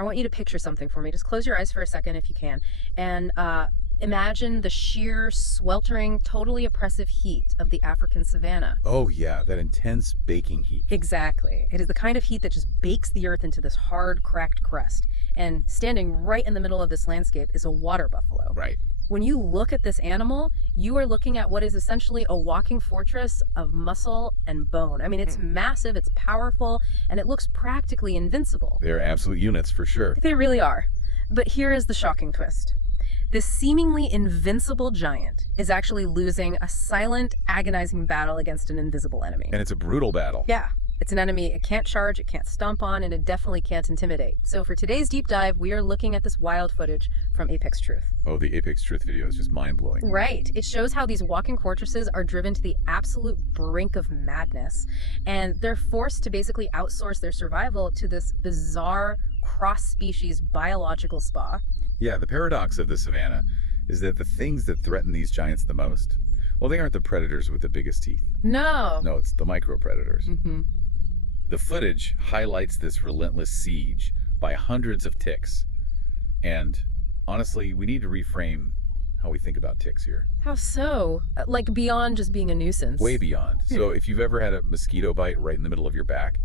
I want you to picture something for me. Just close your eyes for a second if you can. And imagine the sheer, sweltering, totally oppressive heat of the African savanna. Oh yeah, that intense baking heat. Exactly. It is the kind of heat that just bakes the earth into this hard, cracked crust. And standing right in the middle of this landscape is a water buffalo. Right. When you look at this animal, you are looking at what is essentially a walking fortress of muscle and bone. I mean, it's massive, it's powerful, and it looks practically invincible. They're absolute units for sure. They really are. But here is the shocking twist. This seemingly invincible giant is actually losing a silent, agonizing battle against an invisible enemy. And it's a brutal battle. Yeah. It's an enemy it can't charge, it can't stomp on, and it definitely can't intimidate. So for today's deep dive, we are looking at this wild footage from Apex Truth. Oh, the Apex Truth video is just mind-blowing. Right. It shows how these walking fortresses are driven to the absolute brink of madness, and they're forced to basically outsource their survival to this bizarre cross-species biological spa. Yeah, the paradox of the savannah is that the things that threaten these giants the most, well, they aren't the predators with the biggest teeth. No. No, it's the micro-predators. Mm-hmm. The footage highlights this relentless siege by hundreds of ticks. And honestly, we need to reframe how we think about ticks here. How so? Like beyond just being a nuisance. Way beyond. So if you've ever had a mosquito bite right in the middle of your back,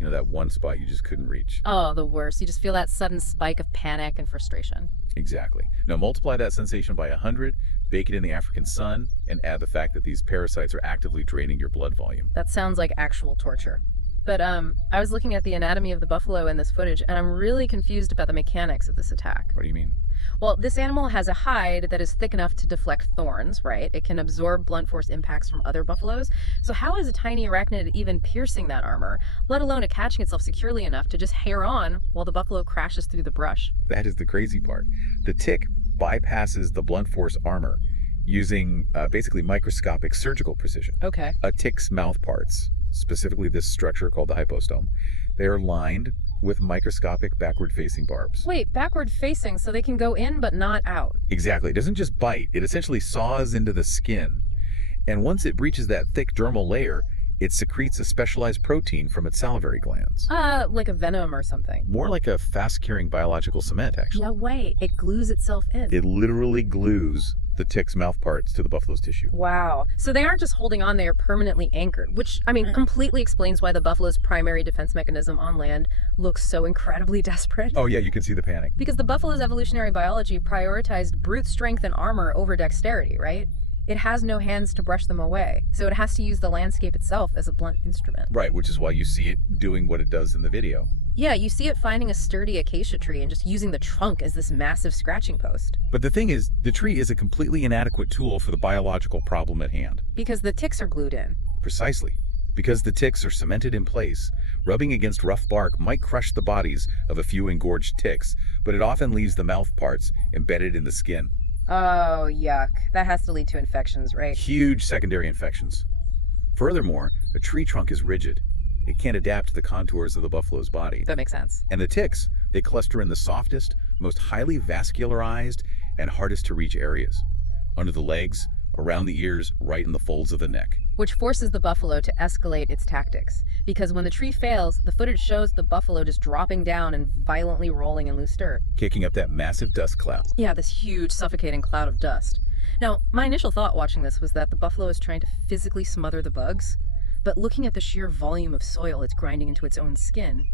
you know, that one spot you just couldn't reach. Oh, the worst. You just feel that sudden spike of panic and frustration. Exactly. Now multiply that sensation by 100, bake it in the African sun, and add the fact that these parasites are actively draining your blood volume. That sounds like actual torture. But I was looking at the anatomy of the buffalo in this footage, and I'm really confused about the mechanics of this attack. What do you mean? Well, this animal has a hide that is thick enough to deflect thorns, right? It can absorb blunt force impacts from other buffaloes. So how is a tiny arachnid even piercing that armor, let alone attaching itself securely enough to just hair on while the buffalo crashes through the brush? That is the crazy part. The tick bypasses the blunt force armor using basically microscopic surgical precision. Okay. A tick's mouth parts, specifically this structure called the hypostome, they are lined with microscopic backward-facing barbs. Wait, backward-facing so they can go in but not out? Exactly. It doesn't just bite. It essentially saws into the skin. And once it breaches that thick dermal layer, it secretes a specialized protein from its salivary glands. Like a venom or something. More like a fast-curing biological cement, actually. No way. It glues itself in. It literally glues the tick's mouth parts to the buffalo's tissue. Wow. So they aren't just holding on, they are permanently anchored, which, I mean, completely explains why the buffalo's primary defense mechanism on land looks so incredibly desperate. Oh yeah, you can see the panic. Because the buffalo's evolutionary biology prioritized brute strength and armor over dexterity, right? It has no hands to brush them away, so it has to use the landscape itself as a blunt instrument. Right, which is why you see it doing what it does in the video. Yeah, you see it finding a sturdy acacia tree and just using the trunk as this massive scratching post. But the thing is, the tree is a completely inadequate tool for the biological problem at hand. Because the ticks are glued in. Precisely. Because the ticks are cemented in place, rubbing against rough bark might crush the bodies of a few engorged ticks, but it often leaves the mouth parts embedded in the skin. Oh, yuck. That has to lead to infections, right? Huge secondary infections. Furthermore, a tree trunk is rigid. It can't adapt to the contours of the buffalo's body. That makes sense. And the ticks, they cluster in the softest, most highly vascularized, and hardest to reach areas. Under the legs, around the ears, right in the folds of the neck. Which forces the buffalo to escalate its tactics. Because when the tree fails, the footage shows the buffalo just dropping down and violently rolling in loose dirt. Kicking up that massive dust cloud. Yeah, this huge suffocating cloud of dust. Now, my initial thought watching this was that the buffalo is trying to physically smother the bugs. But looking at the sheer volume of soil it's grinding into its own skin,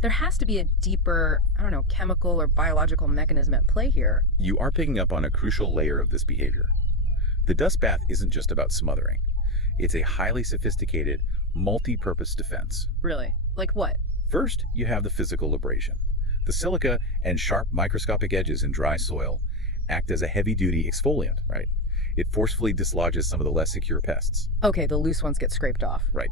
there has to be a deeper, I don't know, chemical or biological mechanism at play here. You are picking up on a crucial layer of this behavior. The dust bath isn't just about smothering. It's a highly sophisticated, multi-purpose defense. Really? Like what? First, you have the physical abrasion. The silica and sharp microscopic edges in dry soil act as a heavy-duty exfoliant, right? It forcefully dislodges some of the less secure pests. Okay, the loose ones get scraped off. Right.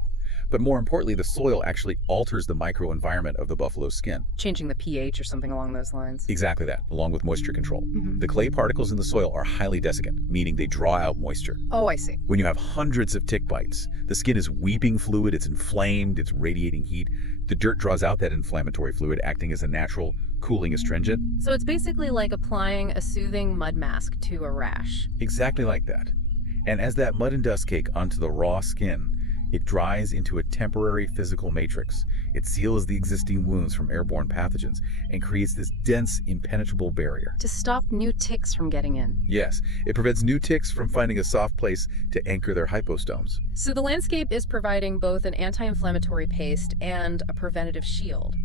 But more importantly, the soil actually alters the microenvironment of the buffalo's skin. Changing the pH or something along those lines. Exactly that, along with moisture control. The clay particles in the soil are highly desiccant, meaning they draw out moisture. Oh, I see. When you have hundreds of tick bites, the skin is weeping fluid, it's inflamed, it's radiating heat. The dirt draws out that inflammatory fluid, acting as a natural cooling astringent. So it's basically like applying a soothing mud mask to a rash. Exactly like that. And as that mud and dust cake onto the raw skin, it dries into a temporary physical matrix. It seals the existing wounds from airborne pathogens and creates this dense, impenetrable barrier. To stop new ticks from getting in. Yes, it prevents new ticks from finding a soft place to anchor their hypostomes. So the landscape is providing both an anti-inflammatory paste and a preventative shield.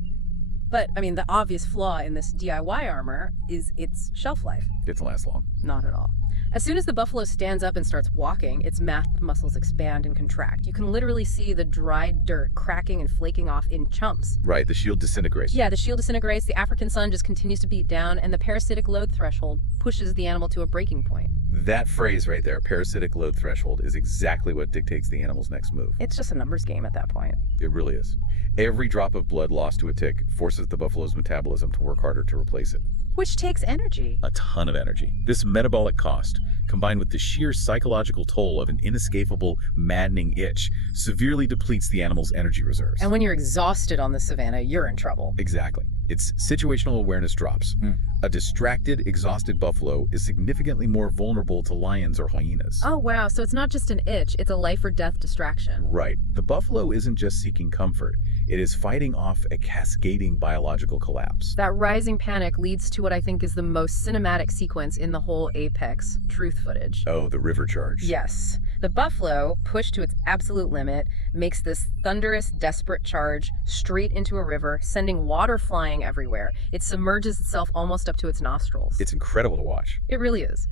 But, I mean, the obvious flaw in this DIY armor is its shelf life. It doesn't last long. Not at all. As soon as the buffalo stands up and starts walking, its mathed muscles expand and contract. You can literally see the dried dirt cracking and flaking off in chunks. Right, the shield disintegrates. Yeah, the shield disintegrates, the African sun just continues to beat down, and the parasitic load threshold pushes the animal to a breaking point. That phrase right there, parasitic load threshold, is exactly what dictates the animal's next move. It's just a numbers game at that point. It really is. Every drop of blood lost to a tick forces the buffalo's metabolism to work harder to replace it. Which takes energy. A ton of energy. This metabolic cost, combined with the sheer psychological toll of an inescapable, maddening itch, severely depletes the animal's energy reserves. And when you're exhausted on the savannah, you're in trouble. Exactly. Its situational awareness drops. A distracted, exhausted buffalo is significantly more vulnerable to lions or hyenas. Oh, wow. So it's not just an itch, it's a life or death distraction. Right. The buffalo isn't just seeking comfort. It is fighting off a cascading biological collapse. That rising panic leads to what I think is the most cinematic sequence in the whole Apex truth footage. Oh, the river charge. Yes. The buffalo, pushed to its absolute limit, makes this thunderous, desperate charge straight into a river, sending water flying everywhere. It submerges itself almost up to its nostrils. It's incredible to watch. It really is.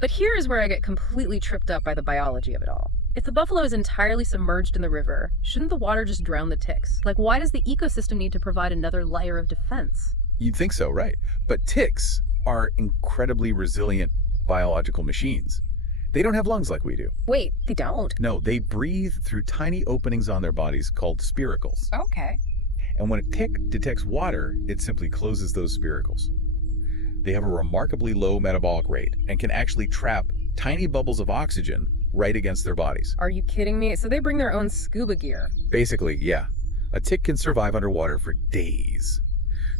But here is where I get completely tripped up by the biology of it all. If the buffalo is entirely submerged in the river, shouldn't the water just drown the ticks? Like, why does the ecosystem need to provide another layer of defense? You'd think so, right? But ticks are incredibly resilient biological machines. They don't have lungs like we do. Wait, they don't? No, they breathe through tiny openings on their bodies called spiracles. Okay. And when a tick detects water, it simply closes those spiracles. They have a remarkably low metabolic rate and can actually trap tiny bubbles of oxygen right against their bodies. Are you kidding me? So they bring their own scuba gear. Basically, yeah. A tick can survive underwater for days.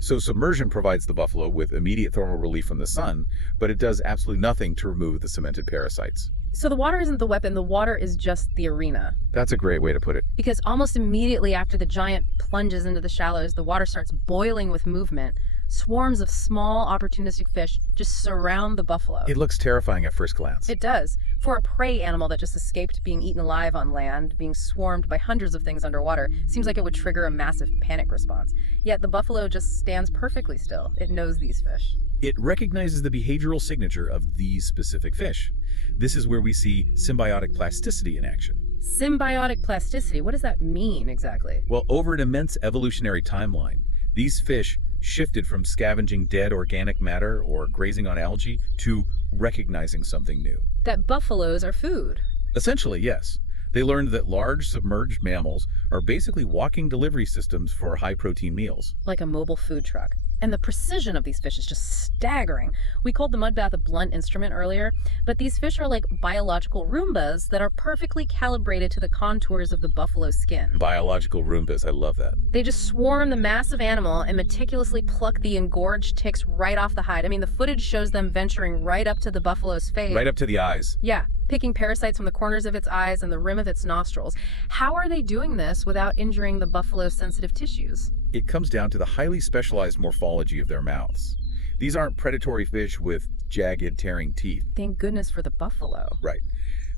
So submersion provides the buffalo with immediate thermal relief from the sun, but it does absolutely nothing to remove the cemented parasites. So the water isn't the weapon, the water is just the arena. That's a great way to put it. Because almost immediately after the giant plunges into the shallows, the water starts boiling with movement. Swarms of small, opportunistic fish just surround the buffalo. It looks terrifying at first glance. It does. For a prey animal that just escaped being eaten alive on land, being swarmed by hundreds of things underwater, seems like it would trigger a massive panic response. Yet the buffalo just stands perfectly still. It knows these fish. It recognizes the behavioral signature of these specific fish. This is where we see symbiotic plasticity in action. Symbiotic plasticity? What does that mean exactly? Well, over an immense evolutionary timeline, these fish shifted from scavenging dead organic matter or grazing on algae to recognizing something new. That buffaloes are food. Essentially, yes. They learned that large submerged mammals are basically walking delivery systems for high-protein meals. Like a mobile food truck. And the precision of these fish is just staggering. We called the mudbath a blunt instrument earlier, but these fish are like biological Roombas that are perfectly calibrated to the contours of the buffalo's skin. Biological Roombas, I love that. They just swarm the massive animal and meticulously pluck the engorged ticks right off the hide. I mean, the footage shows them venturing right up to the buffalo's face. Right up to the eyes. Yeah, picking parasites from the corners of its eyes and the rim of its nostrils. How are they doing this without injuring the buffalo's sensitive tissues? It comes down to the highly specialized morphology of their mouths. These aren't predatory fish with jagged, tearing teeth. Thank goodness for the buffalo. Right.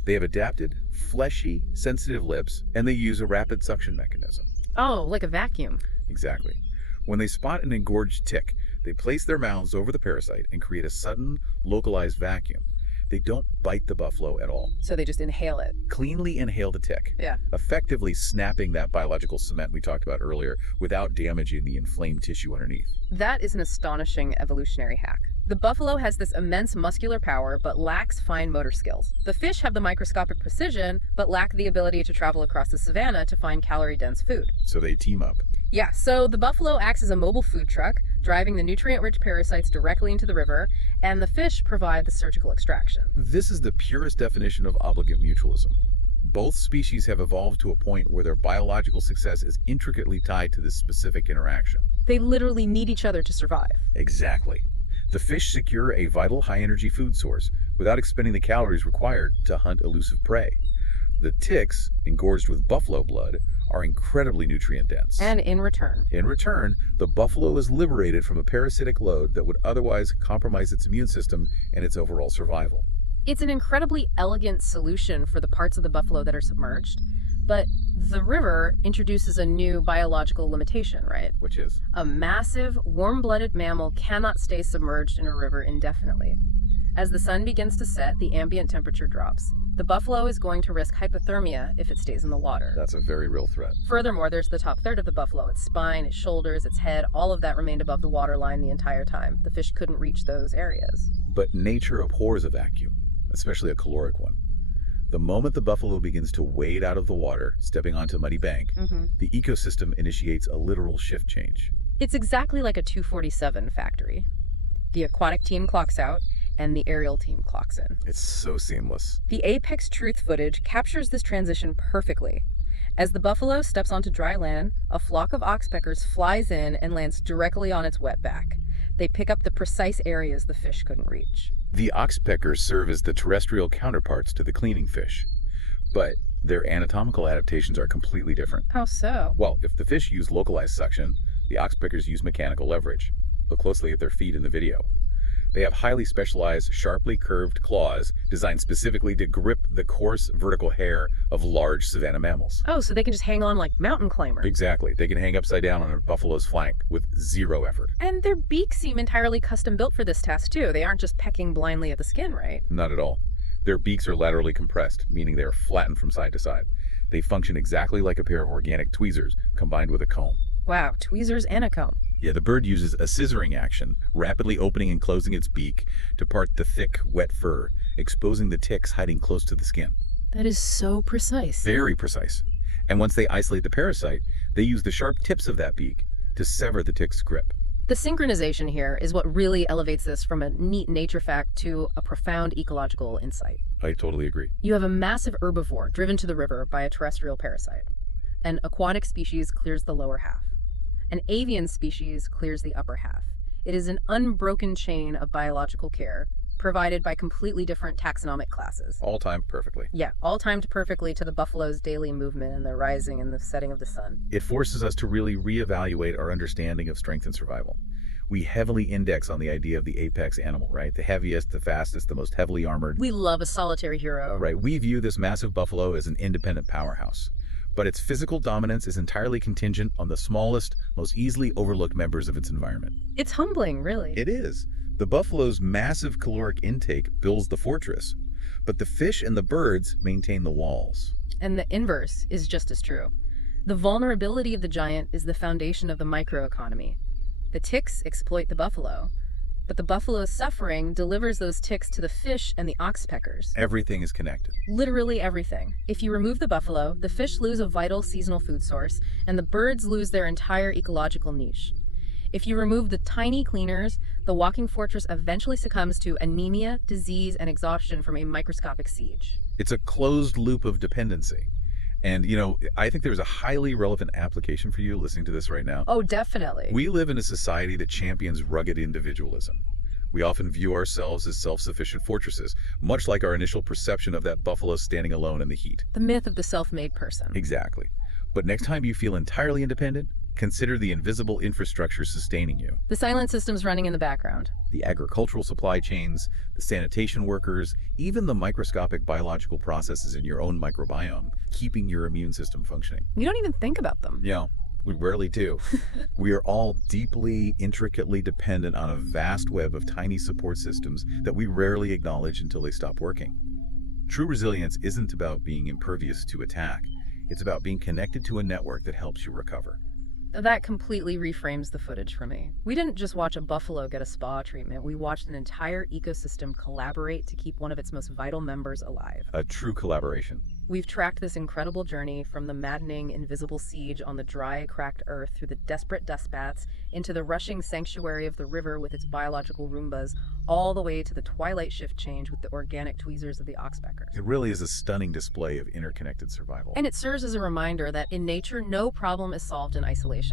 They have adapted, fleshy, sensitive lips, and they use a rapid suction mechanism. Oh, like a vacuum. Exactly. When they spot an engorged tick, they place their mouths over the parasite and create a sudden, localized vacuum. They don't bite the buffalo at all. So they just inhale it. Cleanly inhale the tick, Yeah. effectively snapping that biological cement we talked about earlier without damaging the inflamed tissue underneath. That is an astonishing evolutionary hack. The buffalo has this immense muscular power, but lacks fine motor skills. The fish have the microscopic precision, but lack the ability to travel across the savanna to find calorie-dense food. So they team up. Yeah, so the buffalo acts as a mobile food truck, driving the nutrient-rich parasites directly into the river, and the fish provide the surgical extraction. This is the purest definition of obligate mutualism. Both species have evolved to a point where their biological success is intricately tied to this specific interaction. They literally need each other to survive. Exactly. The fish secure a vital high-energy food source without expending the calories required to hunt elusive prey. The ticks, engorged with buffalo blood, are incredibly nutrient dense. And in return, The buffalo is liberated from a parasitic load that would otherwise compromise its immune system and its overall survival. it's an incredibly elegant solution for the parts of the buffalo that are submerged. But the river introduces a new biological limitation, right? Which is? A massive, warm-blooded mammal cannot stay submerged in a river indefinitely. As the sun begins to set, the ambient temperature drops. The buffalo is going to risk hypothermia if it stays in the water. That's a very real threat. Furthermore, there's the top third of the buffalo. Its spine, its shoulders, its head, all of that remained above the waterline the entire time. The fish couldn't reach those areas. But nature abhors a vacuum, especially a caloric one. The moment the buffalo begins to wade out of the water, stepping onto a muddy bank, the ecosystem initiates a literal shift change. It's exactly like a 247 factory. The aquatic team clocks out, and the aerial team clocks in. It's so seamless. The Apex Truth footage captures this transition perfectly. As the buffalo steps onto dry land, a flock of oxpeckers flies in and lands directly on its wet back. They pick up the precise areas the fish couldn't reach. The oxpeckers serve as the terrestrial counterparts to the cleaning fish, but their anatomical adaptations are completely different. How so? Well, if the fish use localized suction, the oxpeckers use mechanical leverage. Look closely at their feet in the video. They have highly specialized, sharply curved claws designed specifically to grip the coarse vertical hair of large savanna mammals. Oh, so they can just hang on like mountain climbers. Exactly. They can hang upside down on a buffalo's flank with zero effort. And their beaks seem entirely custom built for this task too. They aren't just pecking blindly at the skin, right? Not at all. Their beaks are laterally compressed, meaning they are flattened from side to side. They function exactly like a pair of organic tweezers combined with a comb. Wow, tweezers and a comb. Yeah, the bird uses a scissoring action, rapidly opening and closing its beak to part the thick, wet fur, exposing the ticks hiding close to the skin. That is so precise. Very precise. And once they isolate the parasite, they use the sharp tips of that beak to sever the tick's grip. The synchronization here is what really elevates this from a neat nature fact to a profound ecological insight. I totally agree. You have a massive herbivore driven to the river by a terrestrial parasite. An aquatic species clears the lower half. An avian species clears the upper half. It is an unbroken chain of biological care provided by completely different taxonomic classes. All timed perfectly. Yeah, all timed perfectly to the buffalo's daily movement and the rising and the setting of the sun. It forces us to really reevaluate our understanding of strength and survival. We heavily index on the idea of the apex animal, right? The heaviest, the fastest, the most heavily armored. We love a solitary hero. Right. We view this massive buffalo as an independent powerhouse. But its physical dominance is entirely contingent on the smallest, most easily overlooked members of its environment. It's humbling, really. It is. The buffalo's massive caloric intake builds the fortress, but the fish and the birds maintain the walls. And the inverse is just as true. The vulnerability of the giant is the foundation of the microeconomy. The ticks exploit the buffalo, but the buffalo's suffering delivers those ticks to the fish and the oxpeckers. Everything is connected. Literally everything. If you remove the buffalo, the fish lose a vital seasonal food source, and the birds lose their entire ecological niche. If you remove the tiny cleaners, the walking fortress eventually succumbs to anemia, disease, and exhaustion from a microscopic siege. It's a closed loop of dependency. And, I think there's a highly relevant application for you listening to this right now. Oh, definitely. We live in a society that champions rugged individualism. We often view ourselves as self-sufficient fortresses, much like our initial perception of that buffalo standing alone in the heat. The myth of the self-made person. Exactly. But next time you feel entirely independent, consider the invisible infrastructure sustaining you. The silent systems running in the background. The agricultural supply chains, the sanitation workers, even the microscopic biological processes in your own microbiome, keeping your immune system functioning. You don't even think about them. Yeah, we rarely do. We are all deeply, intricately dependent on a vast web of tiny support systems that we rarely acknowledge until they stop working. True resilience isn't about being impervious to attack. It's about being connected to a network that helps you recover. That completely reframes the footage for me. We didn't just watch a buffalo get a spa treatment, we watched an entire ecosystem collaborate to keep one of its most vital members alive. A true collaboration. We've tracked this incredible journey from the maddening, invisible siege on the dry, cracked earth through the desperate dust bats into the rushing sanctuary of the river with its biological Roombas, all the way to the twilight shift change with the organic tweezers of the oxpeckers. It really is a stunning display of interconnected survival. And it serves as a reminder that in nature, no problem is solved in isolation.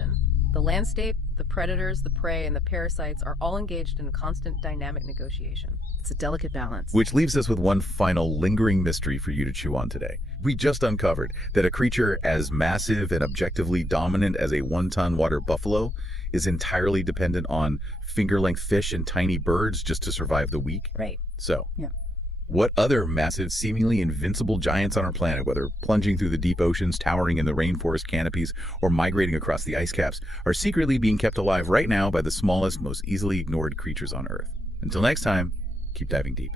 The landscape, the predators, the prey, and the parasites are all engaged in a constant dynamic negotiation. It's a delicate balance. Which leaves us with one final lingering mystery for you to chew on today. We just uncovered that a creature as massive and objectively dominant as a 1-ton water buffalo is entirely dependent on finger-length fish and tiny birds just to survive the week. Right. So, Yeah. what other massive, seemingly invincible giants on our planet, whether plunging through the deep oceans, towering in the rainforest canopies, or migrating across the ice caps, are secretly being kept alive right now by the smallest, most easily ignored creatures on Earth? Until next time, keep diving deep.